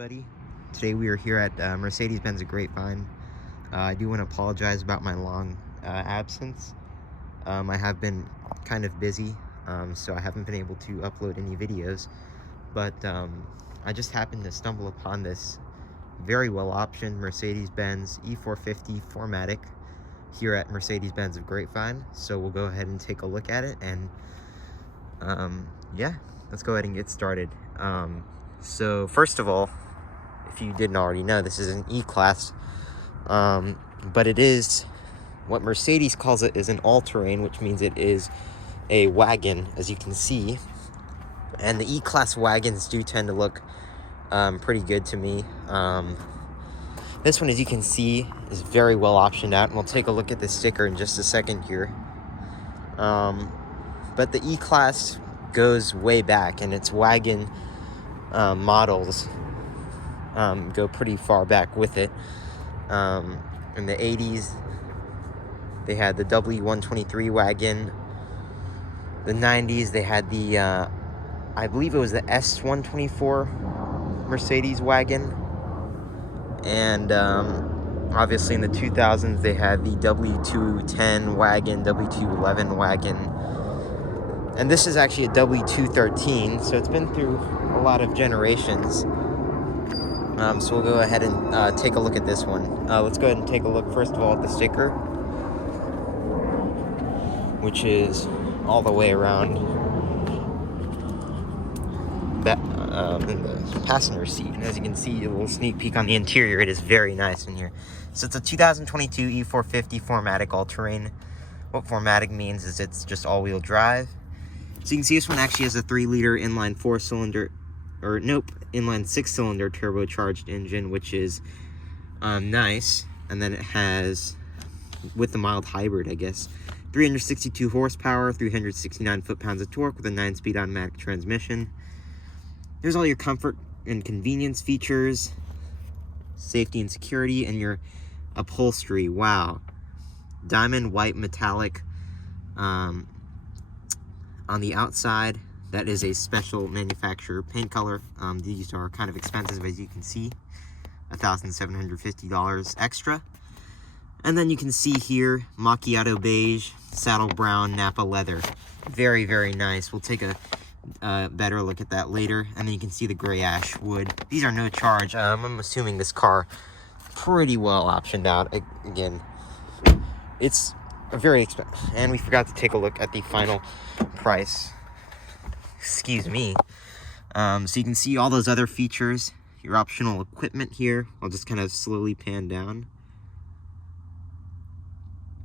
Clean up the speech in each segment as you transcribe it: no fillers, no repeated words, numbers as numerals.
everybody. Today we are here at Mercedes-Benz of Grapevine. I do want to apologize about my long absence. I have been kind of busy, so I haven't been able to upload any videos, but I just happened to stumble upon this very well optioned Mercedes-Benz E450 4MATIC here at Mercedes-Benz of Grapevine. So we'll go ahead and take a look at it, and yeah, let's go ahead and get started. So first of all, if you didn't already know, this is an E-Class, but it is, what Mercedes calls it is an all-terrain, which means it is a wagon, as you can see. And the E-Class wagons do tend to look pretty good to me. This one, as you can see, is very well optioned out, and we'll take a look at the sticker in just a second here. But the E-Class goes way back, and its wagon models go pretty far back with it. In the 80s, they had the W123 wagon. The 90s, they had the, I believe it was the S124 Mercedes wagon. And obviously in the 2000s, they had the W210 wagon, W211 wagon. And this is actually a W213, so it's been through a lot of generations. So we'll go ahead and take a look at this one. Let's go ahead and take a look, first of all, at the sticker, which is all the way around that, in the passenger seat. And as you can see, a little sneak peek on the interior, it is very nice in here. So it's a 2022 E450 4MATIC all-terrain. What 4MATIC means is it's just all-wheel drive. So you can see this one actually has a 3-liter inline 4-cylinder, or nope, inline 6-cylinder turbocharged engine, which is nice. And then it has, with the mild hybrid, I guess, 362 horsepower, 369 foot-pounds of torque with a 9-speed automatic transmission. There's all your comfort and convenience features, safety and security, and your upholstery. Wow. Diamond white metallic on the outside. That is a special manufacturer paint color. These are kind of expensive, as you can see, $1,750 extra. And then you can see here, macchiato beige, saddle brown, Napa leather. Very, very nice. We'll take a better look at that later. And then you can see the gray ash wood. These are no charge. I'm assuming this car pretty well optioned out. Again, it's a very expensive. And we forgot to take a look at the final price. Excuse me. So you can see all those other features, your optional equipment here. I'll just kind of slowly pan down.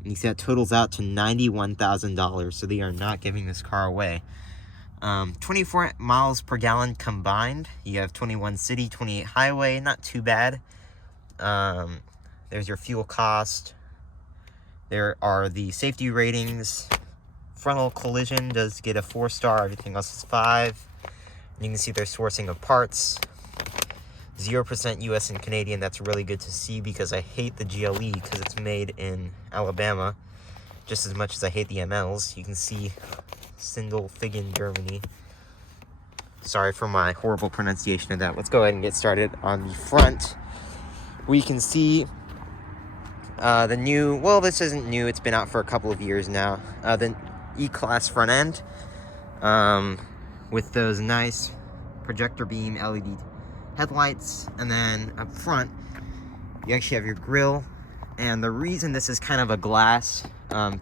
And you see that totals out to $91,000, so they are not giving this car away. 24 miles per gallon combined. You have 21 city, 28 highway, not too bad. There's your fuel cost. There are the safety ratings. Frontal collision does get a 4-star, everything else is 5. You can see their sourcing of parts. 0% US and Canadian. That's really good to see, because I hate the GLE because it's made in Alabama just as much as I hate the MLs. You can see Sindelfingen, Germany. Sorry for my horrible pronunciation of that. Let's go ahead and get started. On the front, we can see the new, well, this isn't new, it's been out for a couple of years now, the E-Class front end, with those nice projector beam LED headlights. And then up front, you actually have your grille. And the reason this is kind of a glass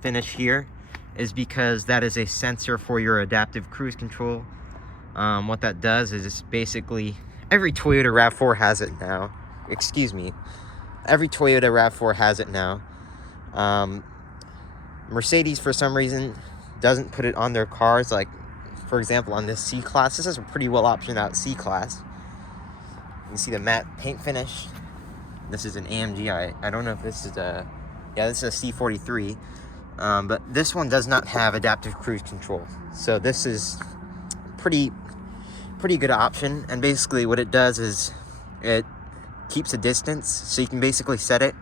finish here is because that is a sensor for your adaptive cruise control. What that does is it's basically, every Toyota RAV4 has it now. Excuse me. Every Toyota RAV4 has it now. Mercedes, for some reason, doesn't put it on their cars. Like, for example, on this C-Class, this is a pretty well optioned out C-Class. You can see the matte paint finish. This is an AMG. I don't know if this is a, yeah, this is a C43. But this one does not have adaptive cruise control. So this is pretty good option. And basically what it does is it keeps a distance. So you can basically set it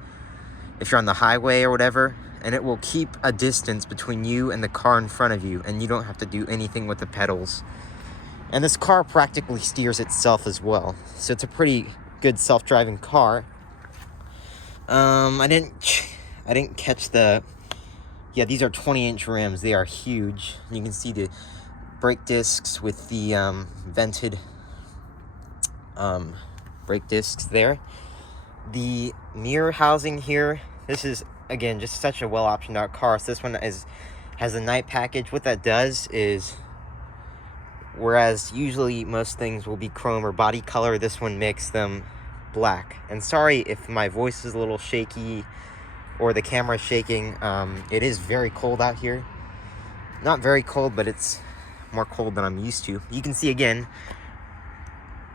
if you're on the highway or whatever, and it will keep a distance between you and the car in front of you, and you don't have to do anything with the pedals. And this car practically steers itself as well. So it's a pretty good self-driving car. I didn't catch the... Yeah, these are 20-inch rims. They are huge. You can see the brake discs with the vented brake discs there. The mirror housing here, this is, again, just such a well-optioned out car. So this one has a night package. What that does is, whereas usually most things will be chrome or body color, this one makes them black. And sorry if my voice is a little shaky or the camera is shaking. It is very cold out here. Not very cold, but it's more cold than I'm used to. You can see, again,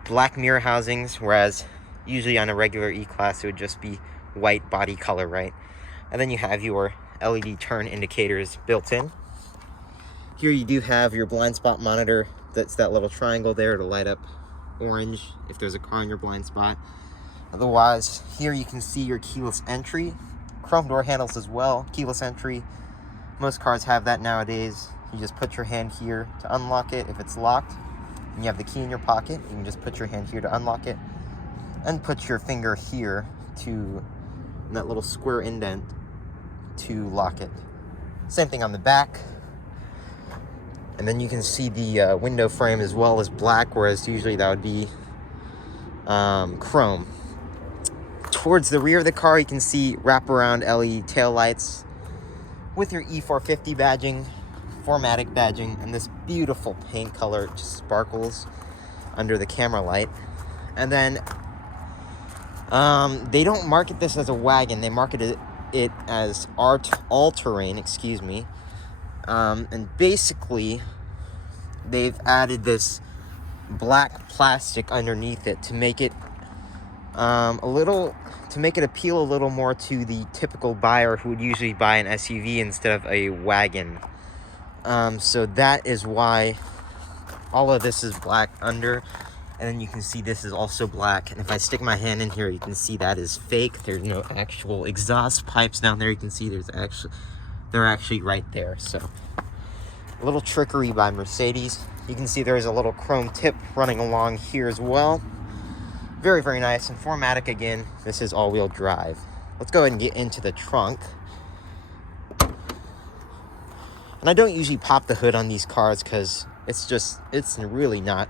black mirror housings, whereas usually on a regular E-Class it would just be white body color, right? And then you have your LED turn indicators built in. Here you do have your blind spot monitor. That's that little triangle there to light up orange if there's a car in your blind spot. Otherwise, here you can see your keyless entry. Chrome door handles as well, keyless entry. Most cars have that nowadays. You just put your hand here to unlock it if it's locked. And you have the key in your pocket. You can just put your hand here to unlock it. And put your finger here to that little square indent to lock it. Same thing on the back. And then you can see the window frame as well as black, whereas usually that would be chrome. Towards the rear of the car, you can see wraparound LED taillights with your E450 badging, 4MATIC badging, and this beautiful paint color just sparkles under the camera light. And then they don't market this as a wagon, they marketed it as all-terrain, excuse me. And basically, they've added this black plastic underneath it to make it appeal a little more to the typical buyer who would usually buy an SUV instead of a wagon. So that is why all of this is black under, and then you can see this is also black. And if I stick my hand in here, you can see that is fake. There's no actual exhaust pipes down there. You can see they're actually right there. So a little trickery by Mercedes. You can see there's a little chrome tip running along here as well. Very, very nice. And 4MATIC again, this is all-wheel drive. Let's go ahead and get into the trunk. And I don't usually pop the hood on these cars because it's really not,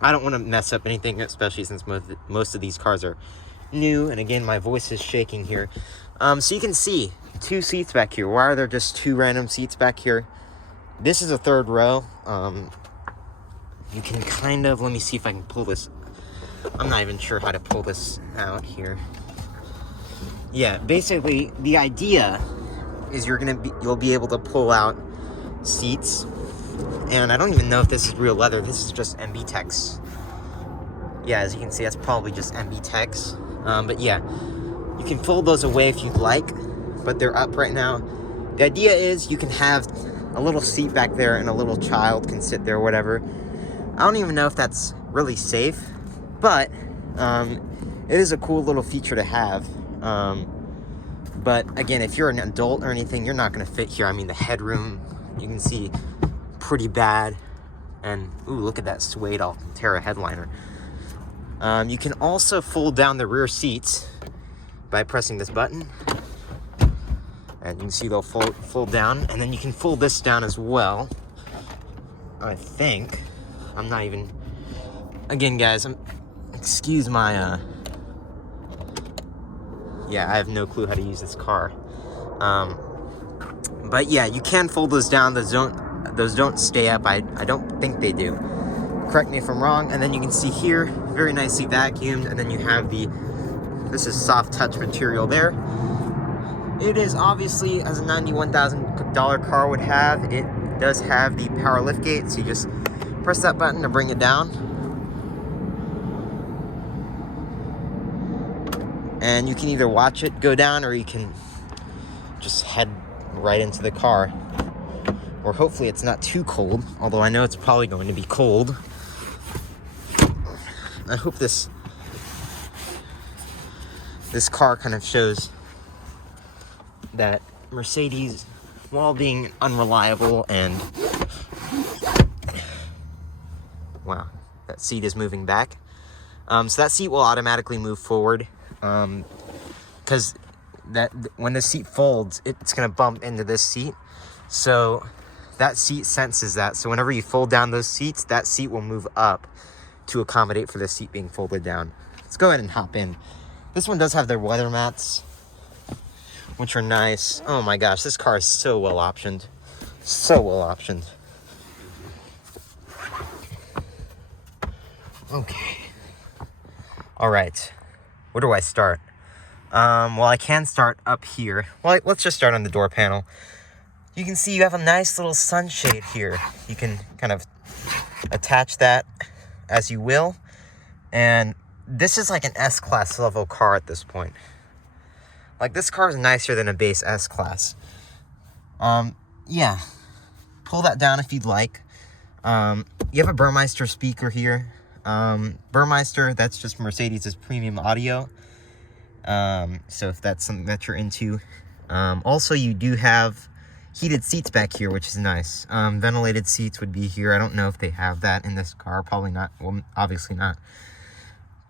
I don't want to mess up anything, especially since most of these cars are new. And again, my voice is shaking here. So you can see 2 seats back here. Why are there just 2 random seats back here? This is a 3rd row. You can kind of, let me see if I can pull this. I'm not even sure how to pull this out here. Yeah, basically the idea is you'll be able to pull out seats. And I don't even know if this is real leather. This is just MB-Tex. Yeah, as you can see, that's probably just MB-Tex. But yeah, you can fold those away if you'd like, but they're up right now. The idea is you can have a little seat back there and a little child can sit there or whatever. I don't even know if that's really safe, but it is a cool little feature to have. But again, if you're an adult or anything, you're not going to fit here. I mean, the headroom, you can see, pretty bad. And ooh, look at that suede Alcantara headliner. You can also fold down the rear seats by pressing this button. And you can see they'll fold down. And then you can fold this down as well, I think. I'm not even... Again, guys, excuse my... Yeah, I have no clue how to use this car. But yeah, you can fold those down. Those don't stay up. I don't think they do. Correct me if I'm wrong. And then you can see here, very nicely vacuumed. And then you have this is soft touch material there. It is obviously, as a $91,000 car would have, it does have the power liftgate. So you just press that button to bring it down. And you can either watch it go down or you can just head right into the car. Or hopefully it's not too cold, although I know it's probably going to be cold. I hope this car kind of shows that Mercedes, while being unreliable and... Wow, That seat is moving back. So that seat will automatically move forward, because when the seat folds, it's going to bump into this seat. So that seat senses that. So whenever you fold down those seats, that seat will move up to accommodate for the seat being folded down. Let's go ahead and hop in. This one does have their weather mats, which are nice. Oh my gosh, this car is so well optioned. So well optioned. Okay. All right. Where do I start? Well, I can start up here. Well, let's just start on the door panel. You can see you have a nice little sunshade here. You can kind of attach that as you will. And this is like an S-Class level car at this point. Like, this car is nicer than a base S-Class. Yeah. Pull that down if you'd like. You have a Burmeister speaker here. Burmeister, that's just Mercedes' premium audio. So if that's something that you're into. Also, you do have heated seats back here, which is nice. Ventilated seats would be here. I don't know if they have that in this car. Probably not. Well, obviously not.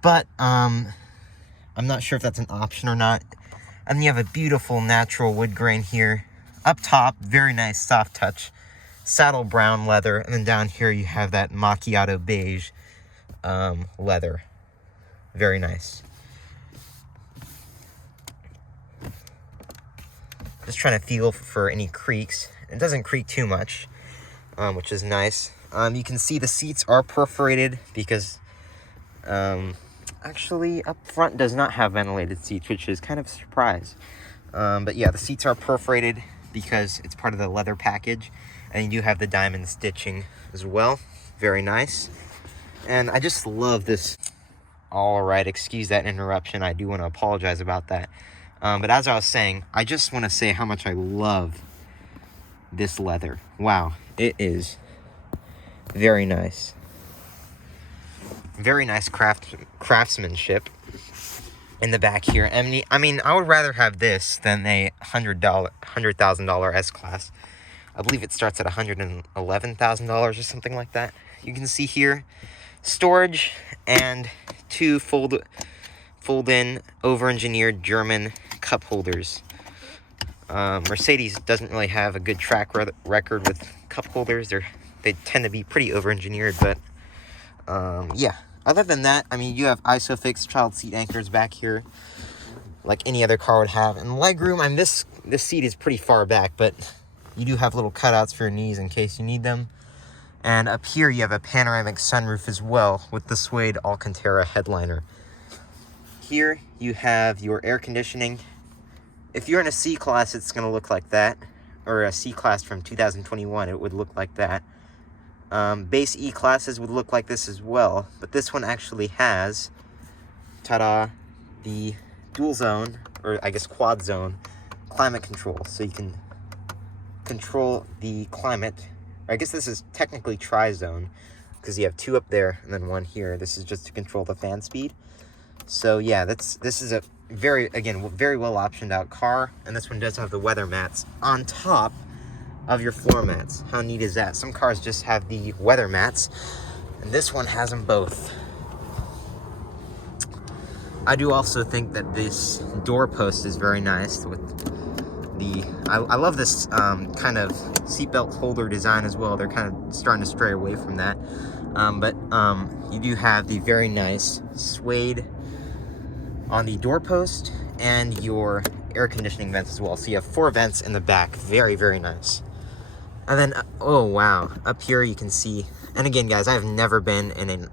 But, I'm not sure if that's an option or not. And you have a beautiful natural wood grain here. Up top, very nice soft touch. Saddle brown leather. And then down here you have that macchiato beige leather. Very nice. Just trying to feel for any creaks. It doesn't creak too much, which is nice. You can see the seats are perforated because actually up front does not have ventilated seats, which is kind of a surprise. But yeah, the seats are perforated because it's part of the leather package, and you do have the diamond stitching as well. Very nice. And I just love this. All right, excuse that interruption. I do want to apologize about that. But as I was saying, I just want to say how much I love this leather. Wow, it is very nice. Very nice craftsmanship in the back here. I mean, I would rather have this than a $100,000 S-Class. I believe it starts at $111,000 or something like that. You can see here, storage and two fold-in, over-engineered German cup holders. Mercedes doesn't really have a good track record with cup holders. They tend to be pretty over-engineered, but yeah. Other than that, I mean, you have ISOFIX child seat anchors back here, like any other car would have. And legroom, I mean, this seat is pretty far back, but you do have little cutouts for your knees in case you need them. And up here, you have a panoramic sunroof as well with the suede Alcantara headliner. Here, you have your air conditioning. If you're in a C-Class, it's going to look like that. Or a C-Class from 2021, it would look like that. Base E-Classes would look like this as well. But this one actually has, ta-da, the dual zone, or I guess quad zone, climate control. So you can control the climate. I guess this is technically tri-zone, because you have two up there and then one here. This is just to control the fan speed. So yeah, this is a very well optioned out car. And this one does have the weather mats on top of your floor mats. How neat is that? Some cars just have the weather mats, and this one has them both. I do also think that this door post is very nice with I love this kind of seatbelt holder design as well. They're kind of starting to stray away from that. But you do have the very nice suede on the door post and your air conditioning vents as well. So you have 4 vents in the back. Very, very nice. And then, oh wow, up here you can see, and again guys, I've never been in an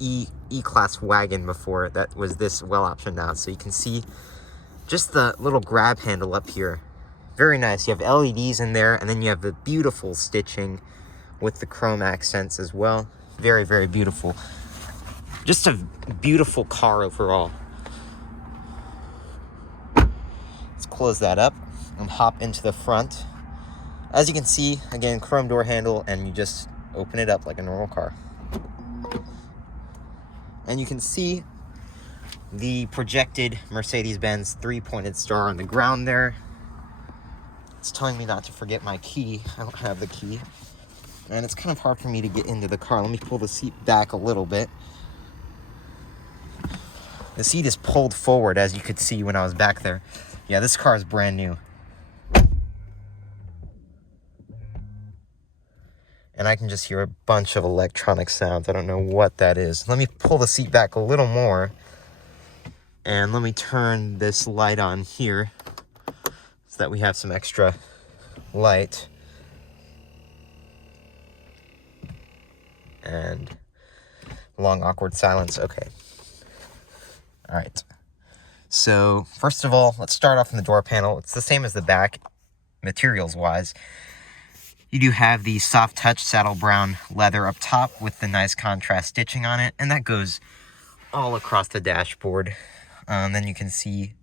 E-Class wagon before that was this well optioned out. So you can see just the little grab handle up here. Very nice. You have LEDs in there, and then you have the beautiful stitching with the chrome accents as well. Very, very beautiful. Just a beautiful car overall. Let's close that up and hop into the front. As you can see, again, chrome door handle, and you just open it up like a normal car. And you can see the projected Mercedes-Benz 3-pointed star on the ground there. It's telling me not to forget my key. I don't have the key. And it's kind of hard for me to get into the car. Let me pull the seat back a little bit. The seat is pulled forward, as you could see when I was back there. Yeah, this car is brand new. And I can just hear a bunch of electronic sounds. I don't know what that is. Let me pull the seat back a little more. And let me turn this light on here so that we have some extra light. And long, awkward silence. Okay. All right. So, first of all, let's start off in the door panel. It's the same as the back, materials-wise. You do have the soft touch saddle brown leather up top with the nice contrast stitching on it, and that goes all across the dashboard. Then you can see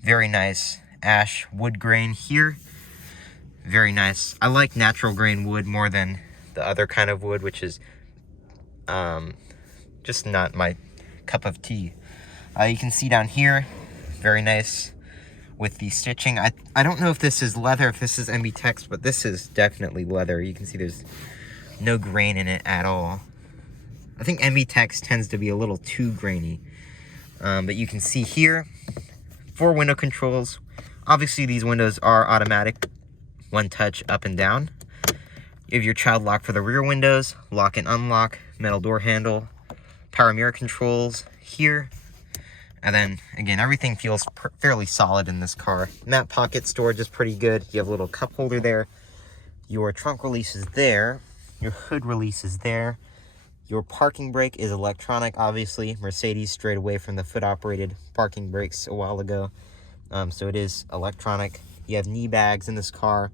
very nice ash wood grain here. Very nice. I like natural grain wood more than the other kind of wood, which is just not my cup of tea. You can see down here, very nice with the stitching. I don't know if this is leather, if this is MB Tex, but this is definitely leather. You can see there's no grain in it at all. I think MB Tex tends to be a little too grainy. But you can see here, 4 window controls. Obviously, these windows are automatic, one touch up and down. You have your child lock for the rear windows, lock and unlock, metal door handle, power mirror controls here. And then, again, everything feels fairly solid in this car. Map pocket storage is pretty good. You have a little cup holder there. Your trunk release is there. Your hood release is there. Your parking brake is electronic, obviously. Mercedes strayed away from the foot-operated parking brakes a while ago. So it is electronic. You have knee bags in this car.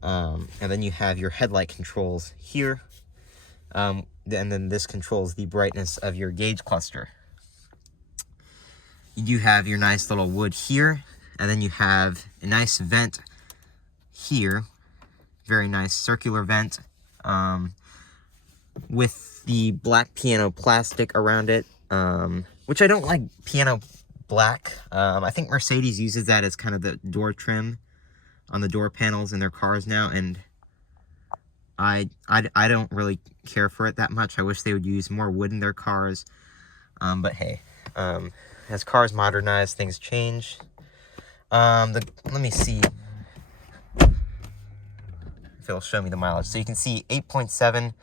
And then you have your headlight controls here. And then this controls the brightness of your gauge cluster. You do have your nice little wood here, and then you have a nice vent here. Very nice circular vent with the black piano plastic around it, which I don't like piano black. I think Mercedes uses that as kind of the door trim on the door panels in their cars now, and I don't really care for it that much. I wish they would use more wood in their cars, but hey. As cars modernize, things change. Let me see if it'll show me the mileage. So you can see 8.7,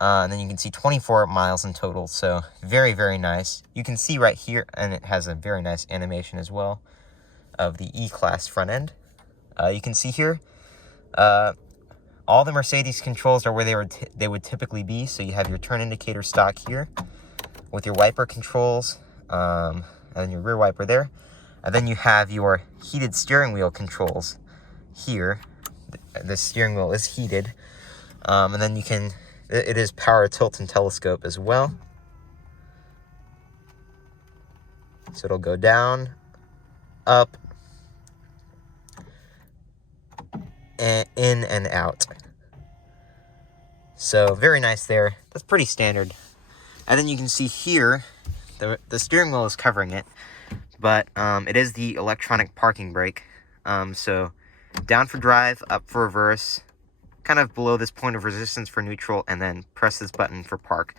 and then you can see 24 miles in total. So very, very nice. You can see right here, and it has a very nice animation as well of the E-Class front end. You can see here, all the Mercedes controls are where they would typically be. So you have your turn indicator stock here with your wiper controls. And then your rear wiper there. And then you have your heated steering wheel controls here. The steering wheel is heated. And then it is power tilt and telescope as well. So it'll go down, up, and in and out. So very nice there. That's pretty standard. And then you can see here, the steering wheel is covering it, but it is the electronic parking brake. So down for drive, up for reverse, kind of below this point of resistance for neutral, and then press this button for park.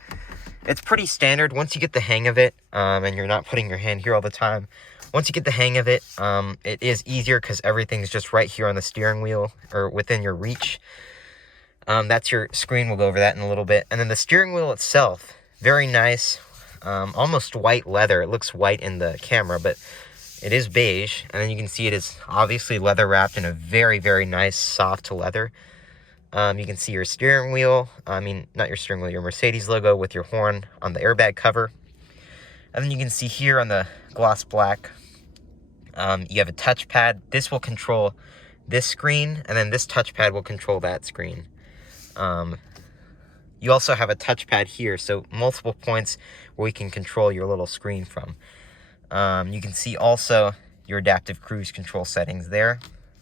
It's pretty standard once you get the hang of it, and you're not putting your hand here all the time. Once you get the hang of it, it is easier because everything's just right here on the steering wheel or within your reach. That's your screen. We'll go over that in a little bit. And then the steering wheel itself, very nice. Almost white leather. It looks white in the camera, but it is beige. And then you can see it is obviously leather wrapped in a very, very nice soft leather. You can see your steering wheel. Not your steering wheel, your Mercedes logo with your horn on the airbag cover. And then you can see here on the gloss black, you have a touchpad. This will control this screen, and then this touchpad will control that screen. You also have a touchpad here, so multiple points where you can control your little screen from. You can see also your adaptive cruise control settings there.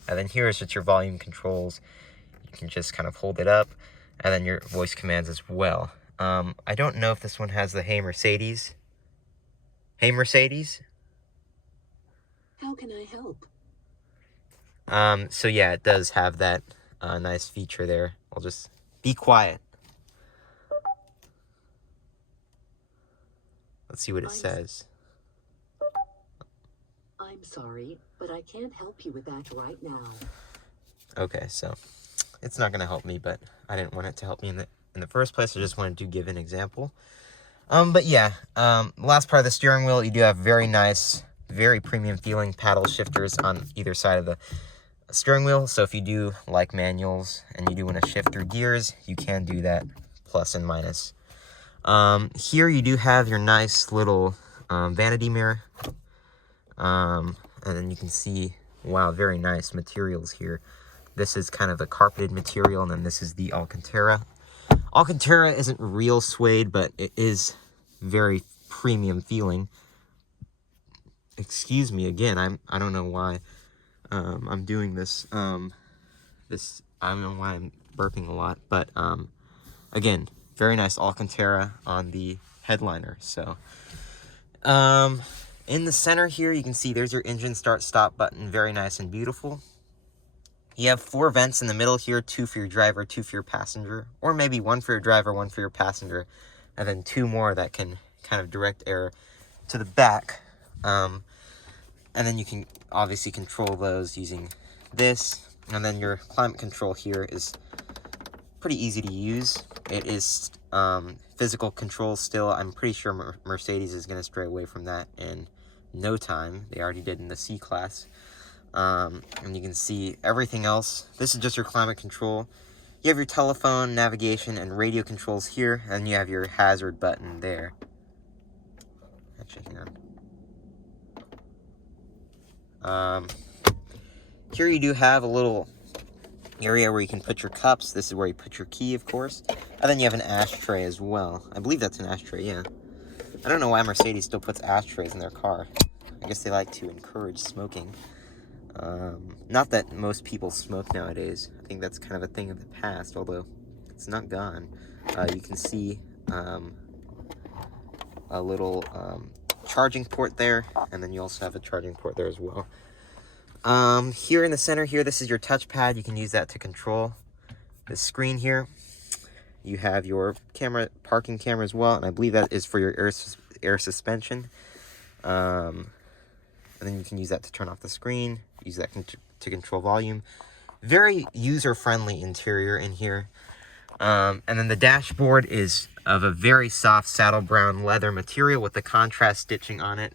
And then here is just your volume controls. You can just kind of hold it up, and then your voice commands as well. I don't know if this one has the Hey Mercedes. Hey Mercedes? How can I help? So yeah, it does have that nice feature there. I'll just Be quiet. Let's see what it says. I'm sorry, but I can't help you with that right now. Okay, so it's not gonna help me, but I didn't want it to help me in the first place. I just wanted to give an example. But yeah, last part of the steering wheel, you do have very nice, very premium feeling paddle shifters on either side of the steering wheel. So if you do like manuals and you do want to shift through gears, you can do that, plus and minus. Here you do have your nice little vanity mirror. And then you can see, wow, very nice materials here. This is kind of the carpeted material, and then this is the Alcantara. Alcantara isn't real suede, but it is very premium feeling. Excuse me again, I don't know why I'm doing this. I don't know why I'm burping a lot, but again, very nice Alcantara on the headliner. So in the center here, you can see there's your engine start stop button, very nice and beautiful. You have 4 vents in the middle here, 2 for your driver, 2 for your passenger, or maybe 1 for your driver, 1 for your passenger, and then 2 more that can kind of direct air to the back. And then you can obviously control those using this. And then your climate control here is pretty easy to use. It is physical control still. I'm pretty sure Mercedes is going to stray away from that in no time. They already did in the C-Class. And you can see everything else. This is just your climate control. You have your telephone, navigation, and radio controls here, and you have your hazard button there. Actually, hang on. Here you do have a little area where you can put your cups. This is where you put your key, of course. And then you have an ashtray as well. I believe that's an ashtray, yeah. I don't know why Mercedes still puts ashtrays in their car. I guess they like to encourage smoking. Not that most people smoke nowadays. I think that's kind of a thing of the past, although it's not gone. You can see a little charging port there, and then you also have a charging port there as well. Here in the center here, this is your touchpad. You can use that to control the screen here. You have your camera, parking camera as well, and I believe that is for your air suspension. And then you can use that to turn off the screen, use that to control volume. Very user-friendly interior in here. And then the dashboard is of a very soft saddle brown leather material with the contrast stitching on it.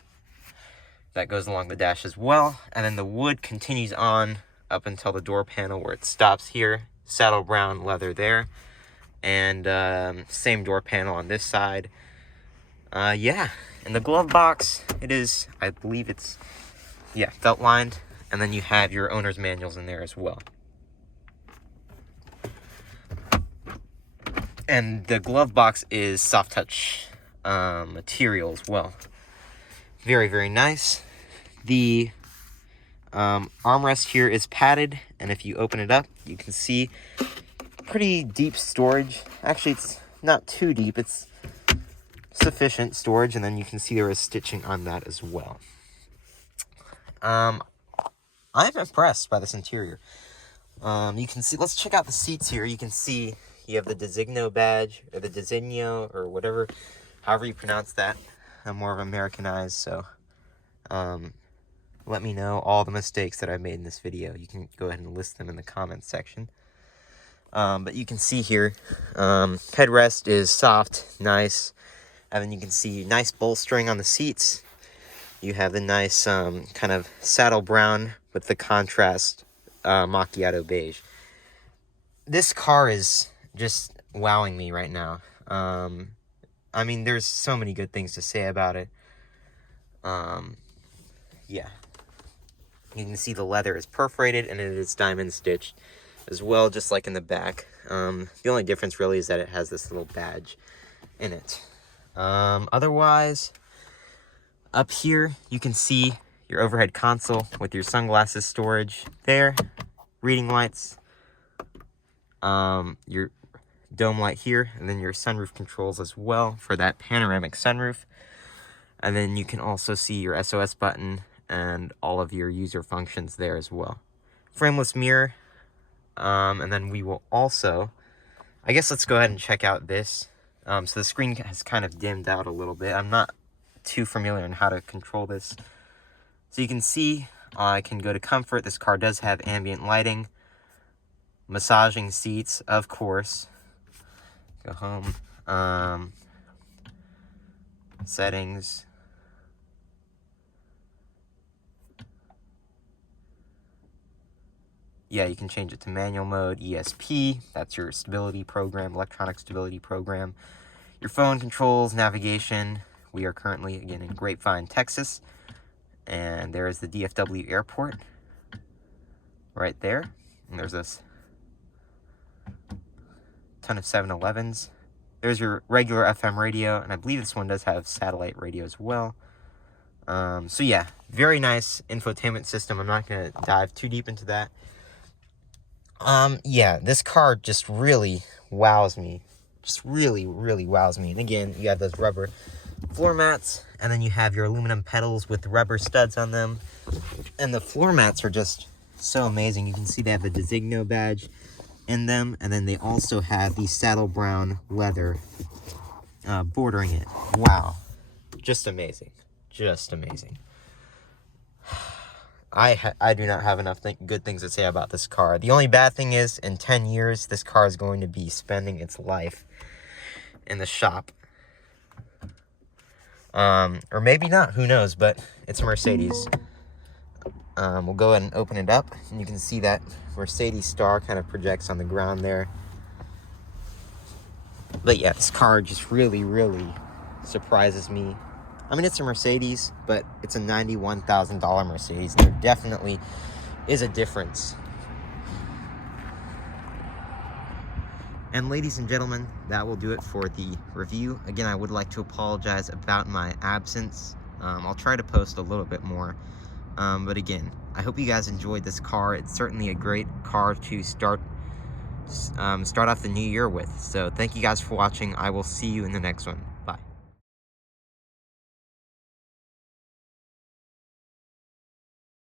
That goes along the dash as well. And then the wood continues on up until the door panel where it stops here. Saddle brown leather there. And same door panel on this side. Yeah. In the glove box, it is, I believe it's, yeah, felt lined. And then you have your owner's manuals in there as well. And the glove box is soft touch material as well. Very, very nice. The armrest here is padded, and if you open it up, you can see pretty deep storage. Actually, it's not too deep. It's sufficient storage, and then you can see there is stitching on that as well. I'm impressed by this interior. You can see, let's check out the seats here. You can see you have the Designo badge, or the Designo, or whatever, however you pronounce that. I'm more of Americanized, so let me know all the mistakes that I made in this video. You can go ahead and list them in the comments section. But you can see here, headrest is soft, nice, and then you can see nice bolstering on the seats. You have the nice kind of saddle brown with the contrast macchiato beige. This car is just wowing me right now. I mean, there's so many good things to say about it. Yeah. You can see the leather is perforated and it is diamond stitched as well, just like in the back. The only difference really is that it has this little badge in it. Otherwise, up here, you can see your overhead console with your sunglasses storage there, reading lights, your dome light here, and then your sunroof controls as well for that panoramic sunroof. And then you can also see your SOS button and all of your user functions there as well. Frameless mirror, and then we will also, I guess let's go ahead and check out this. So the screen has kind of dimmed out a little bit. I'm not too familiar on how to control this. So you can see I can go to comfort. This car does have ambient lighting, massaging seats, of course. Go home. Settings. Yeah, you can change it to manual mode, ESP. That's your stability program, electronic stability program. Your phone controls, navigation. We are currently, again, in Grapevine, Texas. And there is the DFW airport right there. And there's this ton of 7-Elevens. There's your regular FM radio, and I believe this one does have satellite radio as well. So yeah, very nice infotainment system. I'm not going to dive too deep into that. Yeah, this car just really wows me. Just really, really wows me. And again, you have those rubber floor mats, and then you have your aluminum pedals with rubber studs on them. And the floor mats are just so amazing. You can see they have the Designo badge in them, and then they also have the saddle brown leather bordering it. Wow. Just amazing. Just amazing. I do not have enough good things to say about this car. The only bad thing is, in 10 years, this car is going to be spending its life in the shop. Or maybe not, who knows, but it's a Mercedes. We'll go ahead and open it up, and you can see that Mercedes star kind of projects on the ground there. But yeah, this car just really, really surprises me. I mean, it's a Mercedes, but it's a $91,000 Mercedes, and there definitely is a difference. And ladies and gentlemen, that will do it for the review. Again, I would like to apologize about my absence. I'll try to post a little bit more. But again, I hope you guys enjoyed this car. It's certainly a great car to start off the new year with. So thank you guys for watching. I will see you in the next one. Bye.